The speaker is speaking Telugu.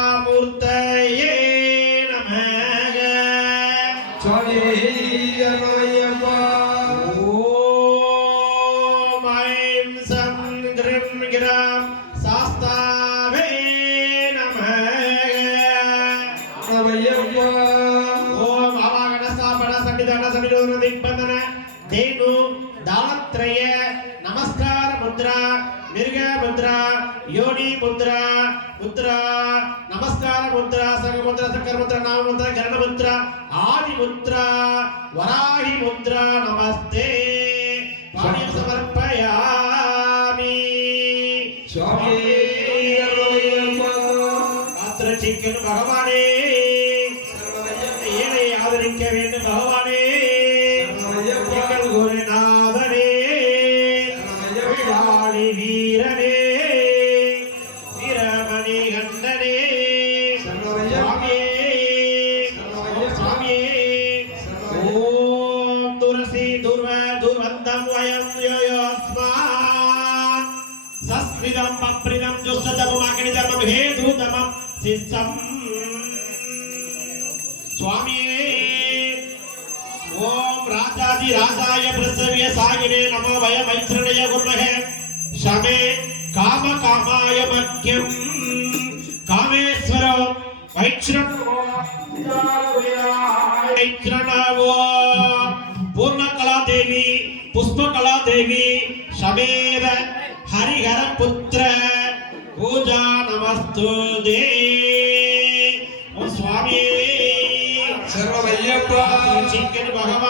சாஸ்தாமூர்த்தயே நமக. சுவாமியமயமா ஓம் ஐம் சம் கிரம் கிராம் சாஸ்தாவே நமக. நமயமா ஓம் அவாகடசா பட சங்கிதான சங்கிதோர திக்பந்தன ಧೇನು ದಾಳತ್ರಯ ನಮಸ್ಕಾರ ಮುದ್ರಾ மிருக முத்ரா யோனி முத்ரா முத்ரா நமஸ்கார முத்ரா சக முத்ரா சக்கர முத்ரா நாம முத்ரா கரண முத்ரா ஆதி முத்ரா வராகி முத்ரா நமஸ்தே. பாணியம் சமர்ப்பயாமி. சுவாமி பகவானே. ஏழை ஆதரிக்க வேண்டும் பகவான். గురునాథనే విడాలి వీరనే వీరమణి గండనే స్వామియే స్వామియే ఓం తులసి దుర్వ దుర్వంతం వయం యోయోస్మాన్ సస్మిదం పప్రిదం జుస్సతమం హేతుతమం సిస్సం ఓం రాజాది రాజాయ ప్రసవ్య సాగినే నమో వయ మైత్రణయ గుర్మహే శమే కామ కామాయ మఖ్యం కామేశ్వర వైశ్రణవో పూర్ణకళాదేవి పుష్పకళాదేవి శమేవ హరిహర పుత్ర పూజా నమస్తు దే స్వామి చిక్కని భగవానే